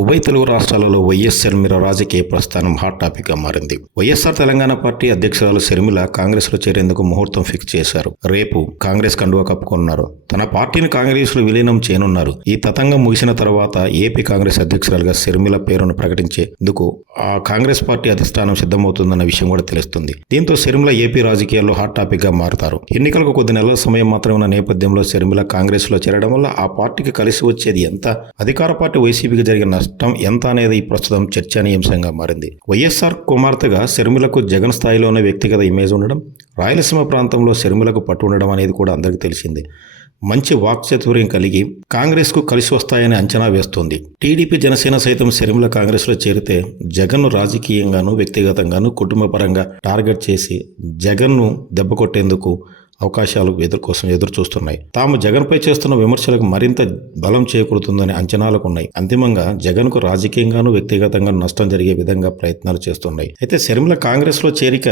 ఉభయ తెలుగు రాష్ట్రాలలో వైఎస్ షర్మిల రాజకీయ ప్రస్థానం హాట్ టాపిక్గా మారింది. వైఎస్ఆర్ తెలంగాణ పార్టీ అధ్యక్షురాలు షర్మిల కాంగ్రెస్లో చేరేందుకు ముహూర్తం ఫిక్స్ చేశారు. రేపు కాంగ్రెస్ కండువా కప్పుకోనున్నారు. తన పార్టీని కాంగ్రెస్లో విలీనం చేయనున్నారు. ఈ తతంగం ముగిసిన తర్వాత ఏపీ కాంగ్రెస్ అధ్యక్షురాలుగా షర్మిల పేరును ప్రకటించేందుకు ఆ కాంగ్రెస్ పార్టీ అధిష్టానం సిద్ధమవుతుందన్న విషయం కూడా తెలుస్తుంది. దీంతో షర్మిల ఏపీ రాజకీయాల్లో హాట్ టాపిక్గా మారుతారు. ఎన్నికలకు కొద్ది నెలల సమయం మాత్రమే ఉన్న నేపథ్యంలో షర్మిల కాంగ్రెస్లో చేరడం వల్ల ఆ పార్టీకి కలిసి వచ్చేది ఎంత, అధికార పార్టీ వైసీపీకి జరిగిన నష్టం ఎంత అనేది ప్రస్తుతం చర్చనీయాంశంగా మారింది. వైఎస్ఆర్ కుమార్తెగా షర్మిలకు జగన్ స్థాయిలోనే వ్యక్తిగత ఇమేజ్ ఉండడం, రాయలసీమ ప్రాంతంలో షర్మిలకు పట్టు ఉండడం అనేది కూడా అందరికీ తెలిసిందే. మంచి వాక్చాతుర్యం కలిగి కాంగ్రెస్కు కలిసి వస్తాయని అంచనా వేస్తోంది. టీడీపీ, జనసేన సైతం షర్మిల కాంగ్రెస్లో చేరితే జగన్ను రాజకీయంగాను, వ్యక్తిగతంగాను, కుటుంబపరంగా టార్గెట్ చేసి జగన్ను దెబ్బకొట్టేందుకు అవకాశాలు ఎదురు చూస్తున్నాయి. తాము జగన్పై చేస్తున్న విమర్శలకు మరింత బలం చేకూరుతుందని అంచనాలకు ఉన్నాయి. అంతిమంగా జగన్కు రాజకీయంగాను, వ్యక్తిగతంగా నష్టం జరిగే విధంగా ప్రయత్నాలు చేస్తున్నాయి. అయితే షర్మిల కాంగ్రెస్లో చేరిక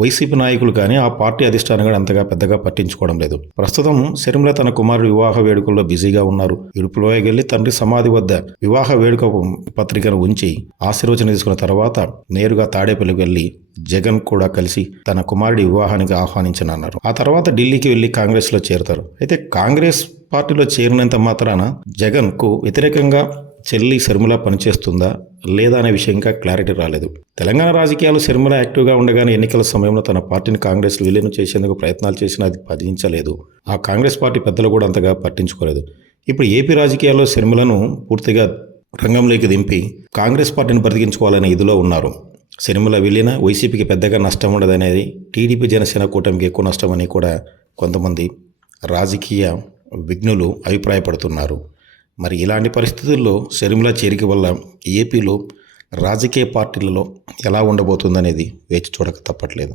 వైసీపీ నాయకులు కానీ ఆ పార్టీ అధిష్టానం కానీ అంతగా పెద్దగా పట్టించుకోవడం లేదు. ప్రస్తుతం షర్మిల తన కుమారుడు వివాహ వేడుకల్లో బిజీగా ఉన్నారు. ఇడుపులోకి వెళ్లి తండ్రి సమాధి వద్ద వివాహ వేడుక పత్రికను ఉంచి ఆశీర్వచనం తీసుకున్న తర్వాత నేరుగా తాడేపల్లికి వెళ్లి జగన్ కూడా కలిసి తన కుమారుడి వివాహానికి ఆహ్వానించనున్నారు. ఆ తర్వాత ఢిల్లీకి వెళ్లి కాంగ్రెస్లో చేరుతారు. అయితే కాంగ్రెస్ పార్టీలో చేరినంత మాత్రాన జగన్కు వ్యతిరేకంగా చెల్లి షర్మిల పనిచేస్తుందా లేదా అనే విషయం ఇంకా క్లారిటీ రాలేదు. తెలంగాణ రాజకీయాలు షర్మిల యాక్టివ్గా ఉండగానే ఎన్నికల సమయంలో తన పార్టీని కాంగ్రెస్లో విలీనం చేసేందుకు ప్రయత్నాలు చేసినా అది ఫలించలేదు. ఆ కాంగ్రెస్ పార్టీ పెద్దలు కూడా అంతగా పట్టించుకోలేదు. ఇప్పుడు ఏపీ రాజకీయాల్లో షర్మిలను పూర్తిగా రంగంలోకి దింపి కాంగ్రెస్ పార్టీని బ్రతికించుకోవాలనే ఇదిలో ఉన్నారు. షర్మిల విలీన వైసీపీకి పెద్దగా నష్టం ఉండదనేది, టీడీపీ, జనసేన కూటమికి ఎక్కువ నష్టమని కూడా కొంతమంది రాజకీయ విజ్ఞులు అభిప్రాయపడుతున్నారు. మరి ఇలాంటి పరిస్థితుల్లో షర్మిల చేరిక వల్ల ఏపీలో రాజకీయ పార్టీలలో ఎలా ఉండబోతుందనేది వేచి చూడక తప్పట్లేదు.